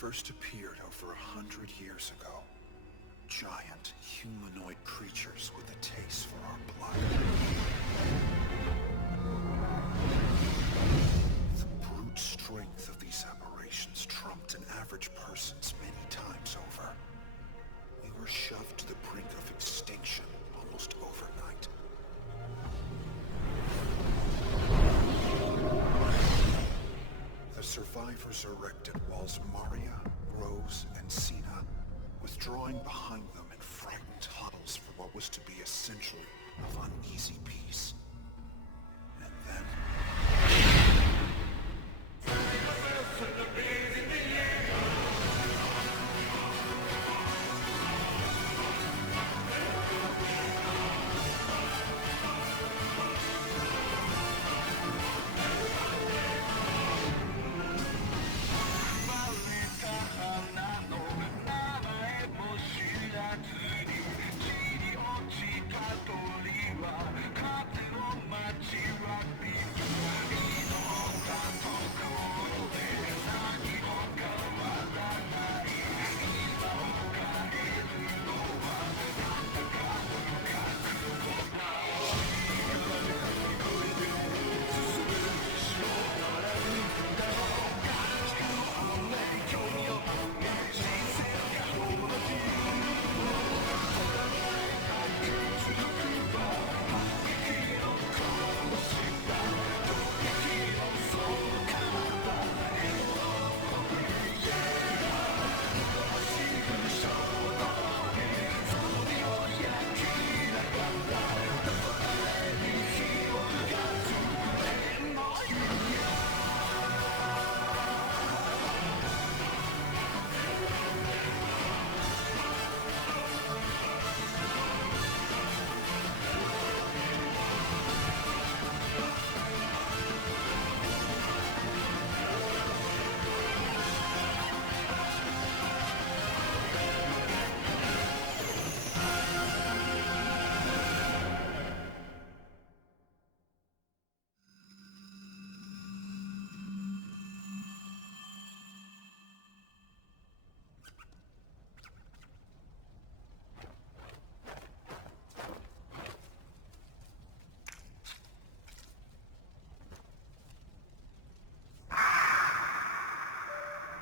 first appeared over 100 years ago. Giant, humanoid creatures with a taste for our blood. The brute strength of these aberrations trumped an average person's many times over. We were shoved to the brink of extinction almost overnight. The survivors erected walls Maria, Rose, and Sina, withdrawing behind them in frightened huddles for what was to be a century of uneasy peace. And then...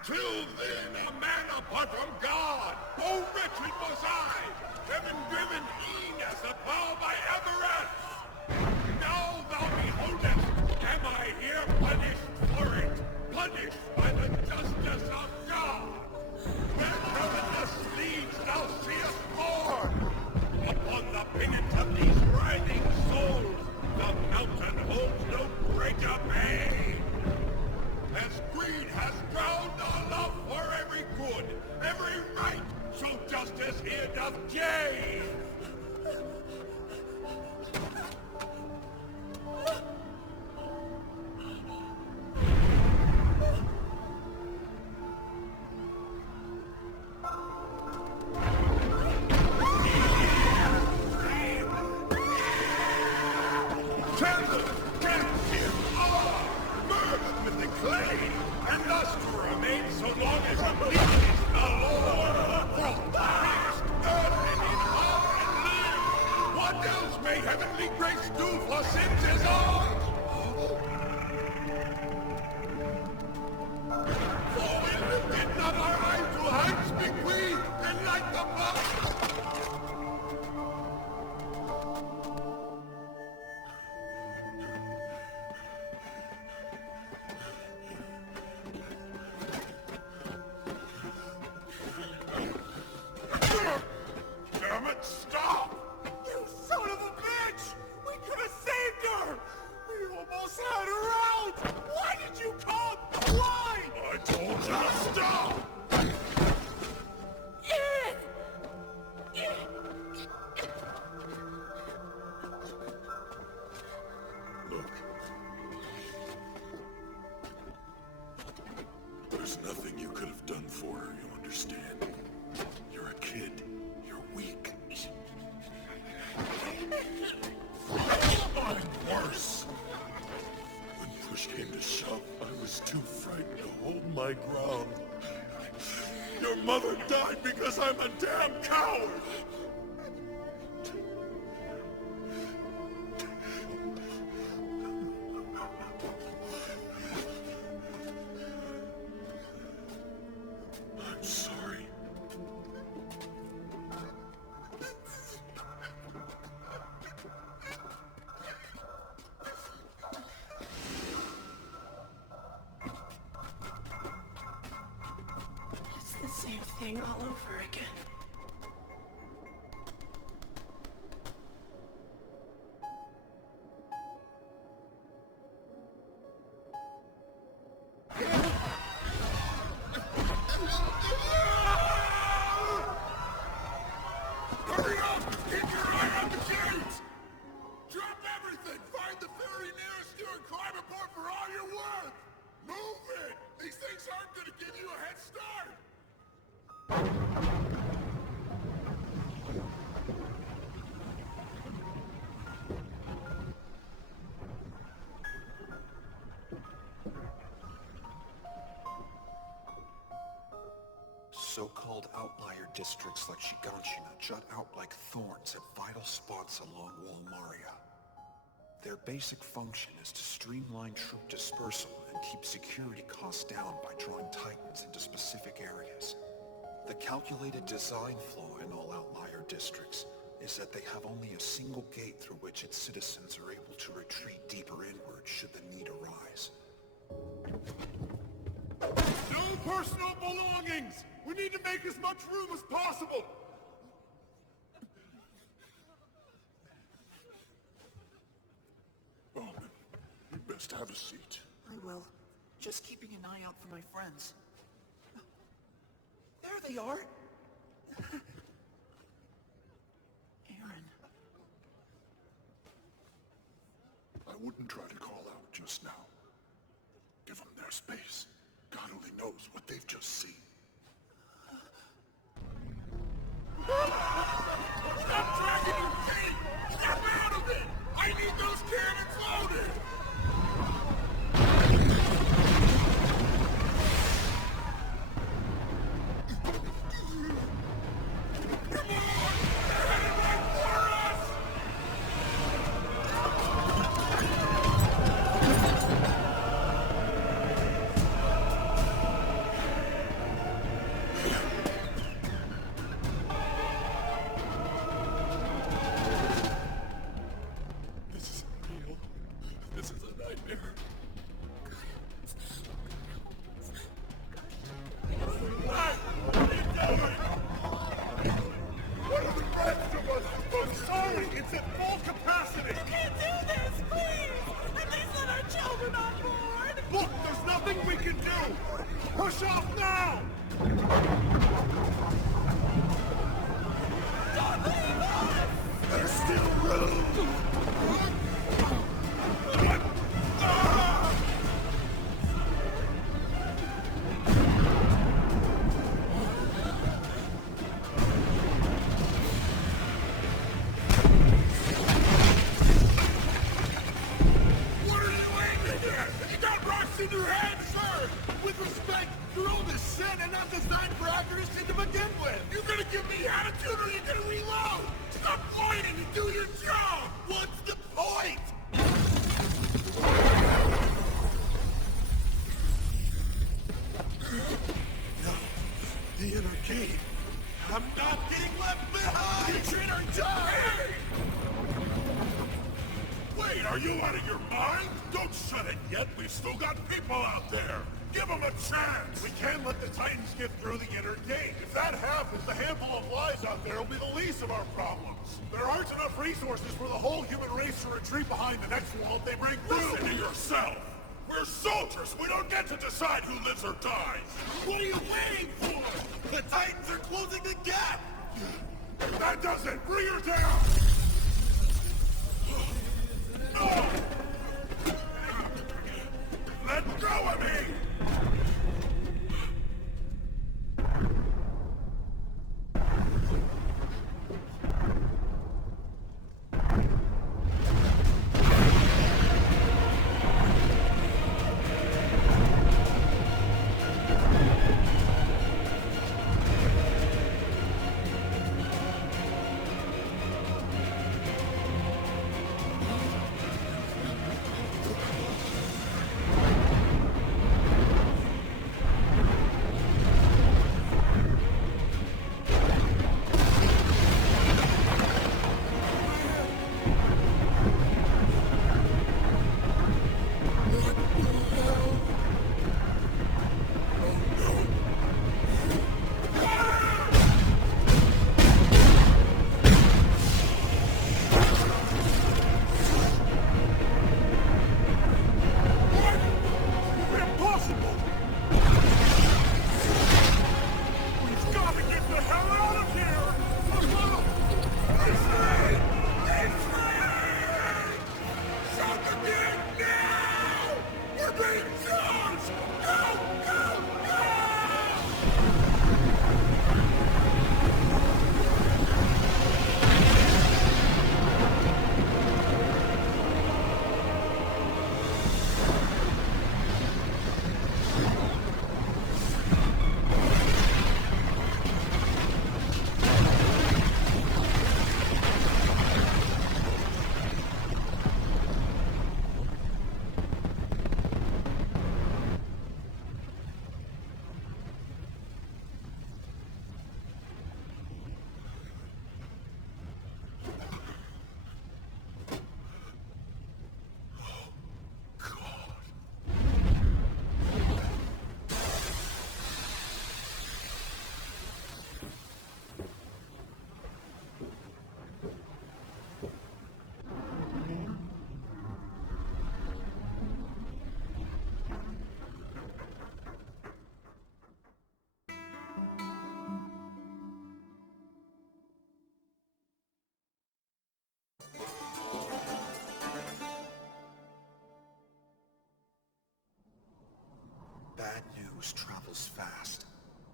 Till then, a man apart from God! Oh, wretched was I! Heaven-driven e'en as the plow by Everest! Now thou beholdest! Am I here punished for it? Punished by the justice of God! Where covetous leads thou seest more! Upon the penance of these writhing souls, the mountain holds no greater pain! As greed has drowned our love for every good, every right, so justice here doth gain! Heavenly grace do for sins is ours! For we lifted not our eyes to heights bequeathed, and like the Damn it, stop! You son of a bitch! We could have saved her! We almost had her out! Why did you come? Why? I told you to stop! Look. There's nothing you could have done for her, you understand? You're a kid. You're weak. I'm worse. When push came to shove, I was too frightened to hold my ground. Your mother died because I'm a damn coward! I'm sorry. It's the same thing all over again. Hurry up! Keep your eye on the gate! Drop everything! Find the ferry nearest you and climb aboard for all you're worth! Move it! These things aren't gonna give you a head start! So-called outlier districts like Shiganshina jut out like thorns at vital spots along Wall Maria. Their basic function is to streamline troop dispersal and keep security costs down by drawing Titans into specific areas. The calculated design flaw in all outlier districts is that they have only a single gate through which its citizens are able to retreat deeper inward should the need arise. No personal belongings! We need to make as much room as possible! Bowman, you best have a seat. I will. Just keeping an eye out for my friends. There they are! Aaron. I wouldn't try to call out just now. Give them their space. God only knows what they've just seen. Stop dragging your feet! Step out of it! I need those cannons loaded! Come on! They're headed right for us! This isn't real. This is a nightmare. Hey! What are you doing? What are the rest of us supposed to do? Sorry, it's at full capacity! You can't do this, please! At least let our children on board! Look, there's nothing we can do! Push off now! Don't leave us! There's still room! What are you aiming at? You got rocks in your head, sir! With respect, drill this shit and not designed for accuracy to begin with! You gonna give me attitude or you gonna reload? Stop whining and do your job! What's the point? No, the inner gate. I'm not getting left behind! Retreat or die! Wait, are you out of your mind? Don't shut it yet. We've still got people out there. Give them a chance. We can't let the Titans get through the inner gate. If that happens, the handful of lies out there will be the least of our problems. There aren't enough resources for the whole human race to retreat behind the next wall if they break through. Listen to yourself. We're soldiers. We don't get to decide who lives or dies. What are you waiting for? The Titans are closing the gap. If that does it, bring her down. Let go of me! cycles fast.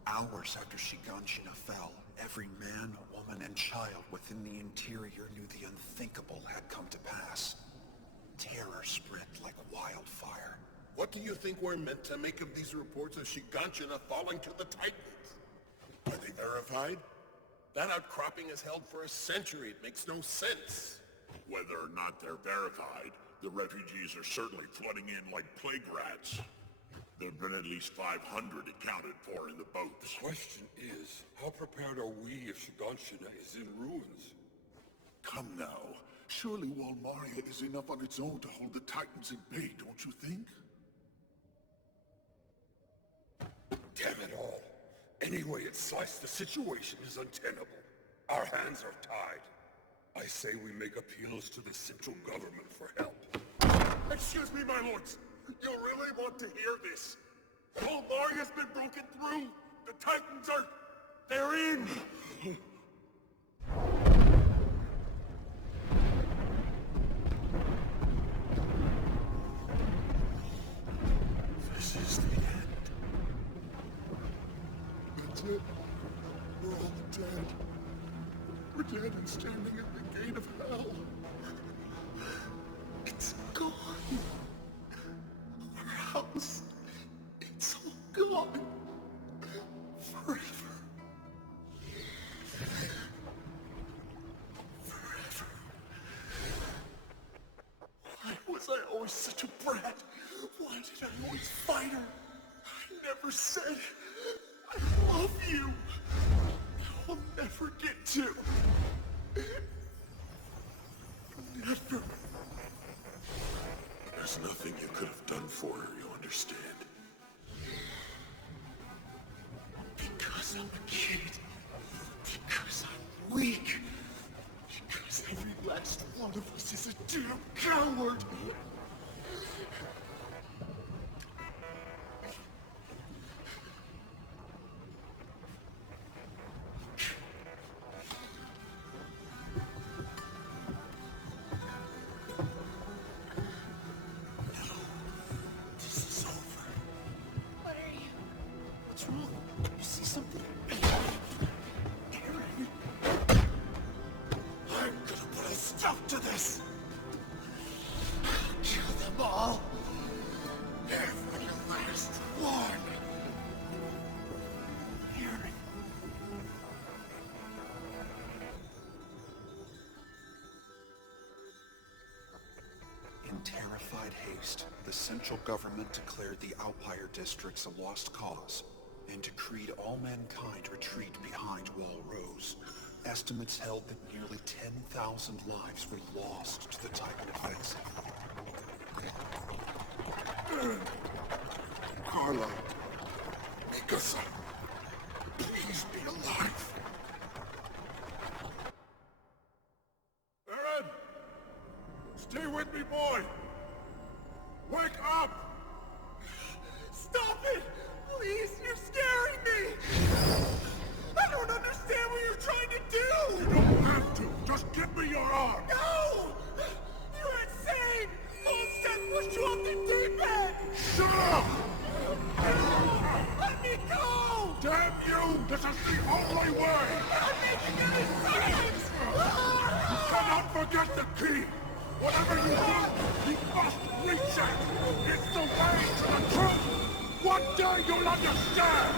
Hours after Shiganshina fell, every man, woman, and child within the interior knew the unthinkable had come to pass. Terror spread like wildfire. What do you think we're meant to make of these reports of Shiganshina falling to the Titans? Are they verified? That outcropping has held for a century. It makes no sense. Whether or not they're verified, the refugees are certainly flooding in like plague rats. There've been at least 500 accounted for in the boats. The question is, how prepared are we if Shiganshina is in ruins? Come now. Surely Walmaria is enough on its own to hold the Titans at bay, don't you think? Damn it all. Any way it's sliced, the situation is untenable. Our hands are tied. I say we make appeals to the central government for help. Excuse me, my lords. You really want to hear this? Walmaria's been broken through. The Titans are... they're in. This is the end. That's it. We're all dead. We're dead and standing at the gate of hell. It's gone. Our house. It's all gone. Forever. Forever. Why was I always such a brat? Why did I always fight her? I never said, I love you. I'll never get to. Never. There's nothing you could have done for her, you understand? Because I'm a kid. Because I'm weak. Because every last one of us is a damn coward. In terrified haste, the central government declared the outlier districts a lost cause and decreed all mankind retreat behind Wall Rose. Estimates held that nearly 10,000 lives were lost to the Titan offensive. Carla. Mikasa. Please be alive. Eren! Stay with me, boy! Wake up! Stop it! Please, you're scaring me! I don't understand what you're trying to do! You don't have to! Just give me your arm! No! You're insane! Holmstead pushed you off the deep end! Shut up! Let me go! Damn you! This is the only way! I'm making any sense! You cannot forget the key! Whatever you do, you must reach it! It's the way to the truth! One day you'll understand!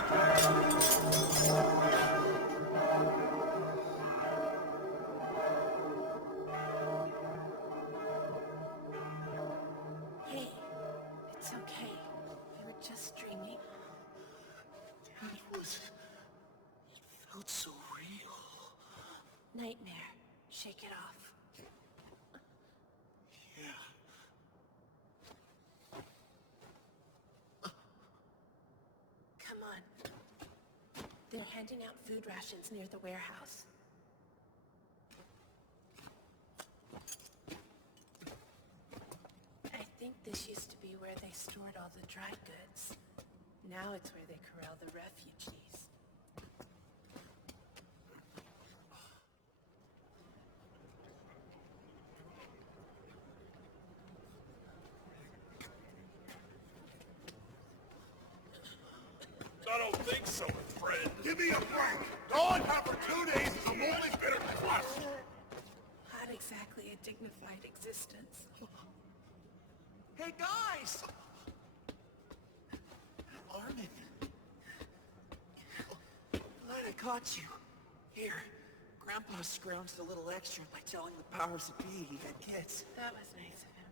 Hey, it's okay. We were just dreaming. It felt so real. Nightmare. Shake it off. Yeah. Come on. They're handing out food rations near the warehouse. I think this used to be where they stored all the dry goods. Now it's where they corral the refugees. think so, friend. Give me a break. All I've had for 2 days is a moldy bit of crust. Not exactly a dignified existence. Hey, guys! Armin. Glad I caught you. Here, Grandpa scrounged a little extra by telling the powers that be he had kids. That was nice of him.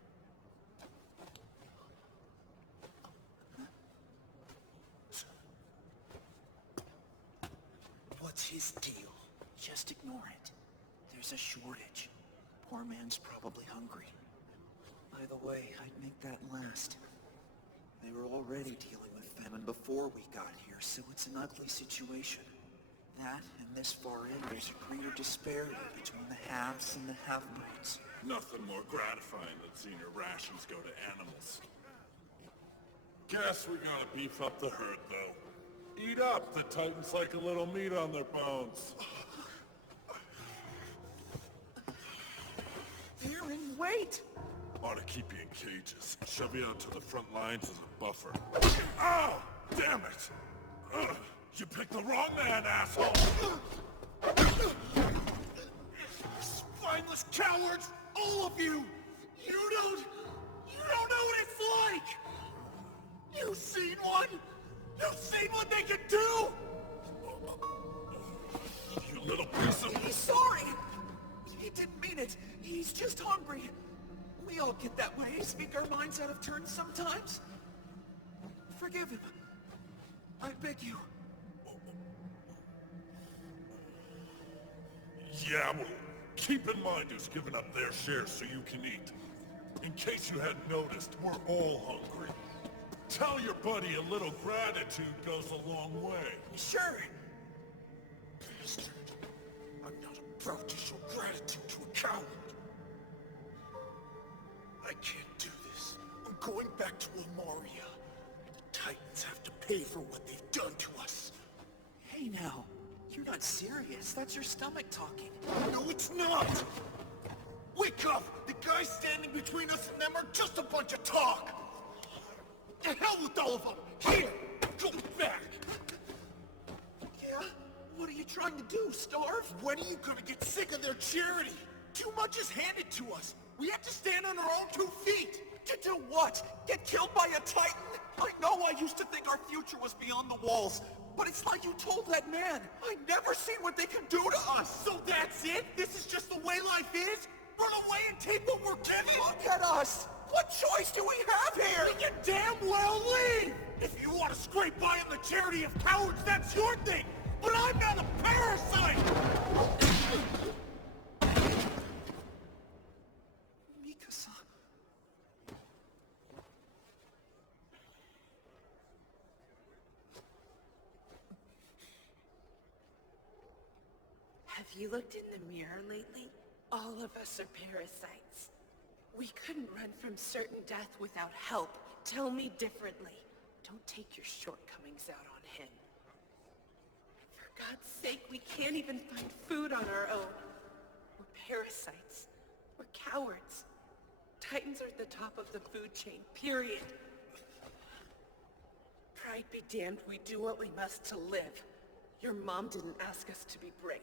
What's his deal? Just ignore it. There's a shortage. Poor man's probably hungry. By the way, I'd make that last. They were already dealing with famine before we got here, so it's an ugly situation. That, and this far in, there's a greater disparity between the haves and the have-nots. Nothing more gratifying than seeing your rations go to animals. Guess we gotta beef up the herd, though. Eat up! The Titans like a little meat on their bones. They're in wait! Ought to keep you in cages. Shove you out to the front lines as a buffer. Oh! Damn it! Ugh, you picked the wrong man, asshole! Spineless cowards! All of you! You don't know what it's like! You've seen one? You've seen what they can do? You little piece of... He's sorry! He didn't mean it. He's just hungry. We all get that way, speak our minds out of turn sometimes. Forgive him. I beg you. Yeah, well, keep in mind who's given up their share so you can eat. In case you hadn't noticed, we're all hungry. Tell your buddy a little gratitude goes a long way. Sure. Bastard. I'm not about to show gratitude to a coward. I can't do this. I'm going back to Ilmaria. The Titans have to pay for what they've done to us. Hey now, you're not serious. That's your stomach talking. No, it's not! Wake up! The guys standing between us and them are just a bunch of talk! The hell with all of them! Here! Go back! Yeah? What are you trying to do, starve? When are you gonna get sick of their charity? Too much is handed to us. We have to stand on our own 2 feet. To do what? Get killed by a Titan? I know I used to think our future was beyond the walls, but it's like you told that man. I never seen what they can do to us. So that's it? This is just the way life is? Run away and take what we're given? Look at us! What choice do we have here? We can damn well leave! If you want to scrape by on the charity of cowards, that's your thing! But I'm not a parasite! Mikasa. Have you looked in the mirror lately? All of us are parasites. We couldn't run from certain death without help. Tell me differently. Don't take your shortcomings out on him. For God's sake, we can't even find food on our own. We're parasites. We're cowards. Titans are at the top of the food chain, period. Pride be damned, we do what we must to live. Your mom didn't ask us to be brave.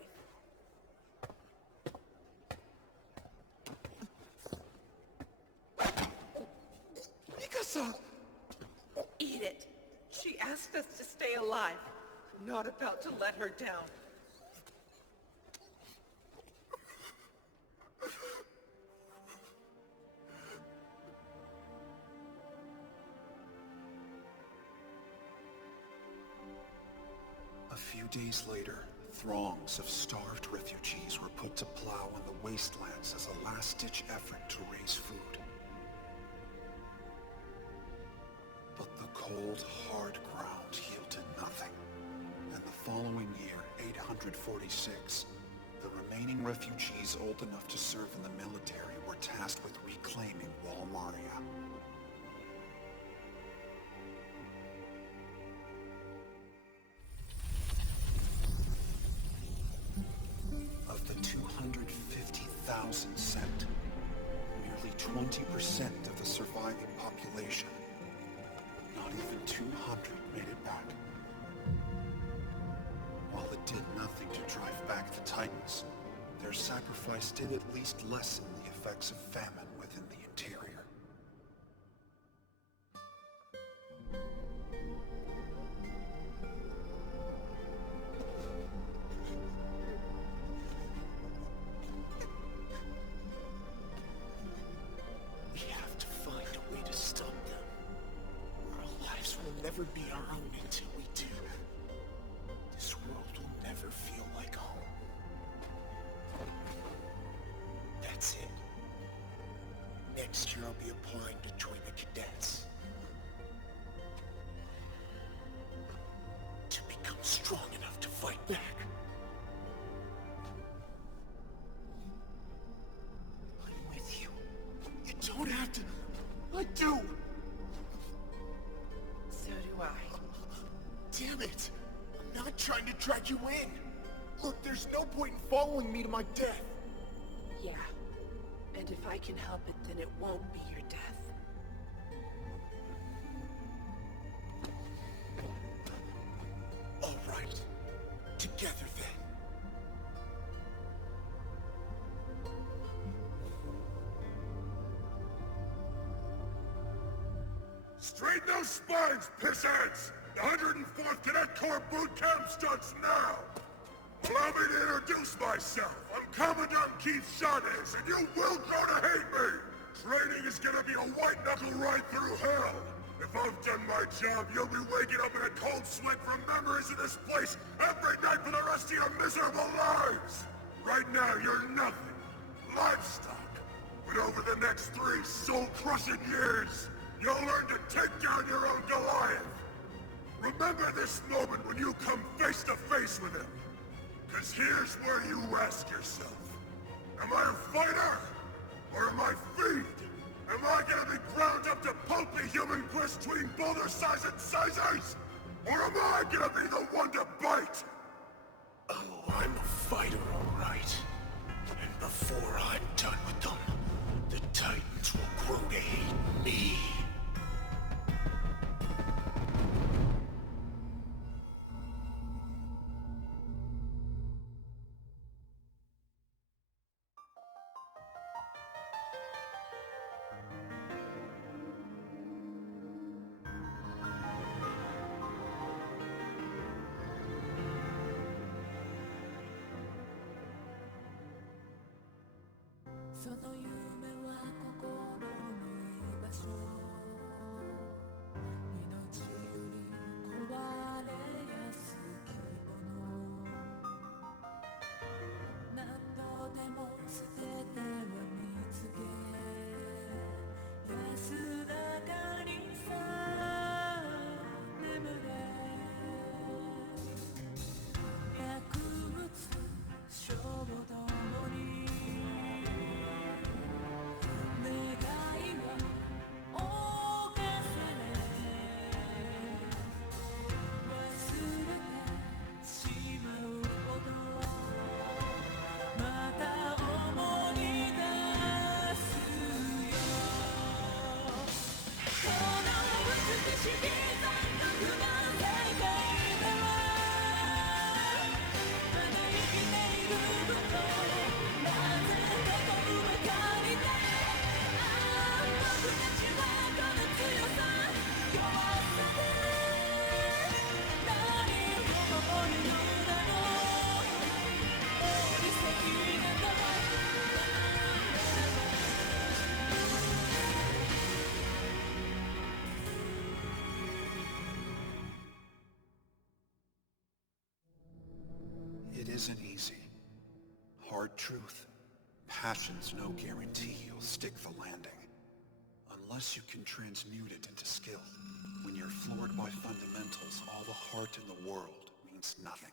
Mikasa! Eat it. She asked us to stay alive. I'm not about to let her down. A few days later, throngs of starved refugees were put to plow in the wastelands as a last-ditch effort to raise food. But the cold, hard ground yielded nothing. And the following year, 846, the remaining refugees old enough to serve in the military were tasked with reclaiming Wall Maria. Of the 250,000 sent, nearly 20% of the surviving population, not even 200 made it back. While it did nothing to drive back the Titans, their sacrifice did at least lessen the effects of famine within the interior. We have to find a way to stop them. Our lives will never be our own until we do. This world will never feel like home. That's it. Next year I'll be applying to join the cadets. To become strong enough to fight back. I'm with you. You don't have to. I do! So do I. Damn it! I'm not trying to drag you in. Look, there's no point in following me to my death. Yeah. And if I can help it, then it won't be your death. All right. Together then. Straighten those spines, pissheads! The 104th Cadet Corps boot camp starts now! Allow me to introduce myself. I'm Commandant Keith Chavez, and you will grow to hate me! Training is gonna be a white-knuckle ride through hell! If I've done my job, you'll be waking up in a cold sweat from memories of this place every night for the rest of your miserable lives! Right now, you're nothing. Livestock. But over the next 3 soul-crushing years, you'll learn to take down your own Goliath! Remember this moment when you come face to face with him. Cause here's where you ask yourself, am I a fighter? Or am I fiend? Am I gonna be ground up to pulpy human grist between boulder-sized incisors? Or am I gonna be the one to bite? Oh, I'm a fighter, all right. And before I'm done with them, the Titans will grow to hate me. It isn't easy. Hard truth. Passion's no guarantee you'll stick the landing. Unless you can transmute it into skill. When you're floored by fundamentals, all the heart in the world means nothing.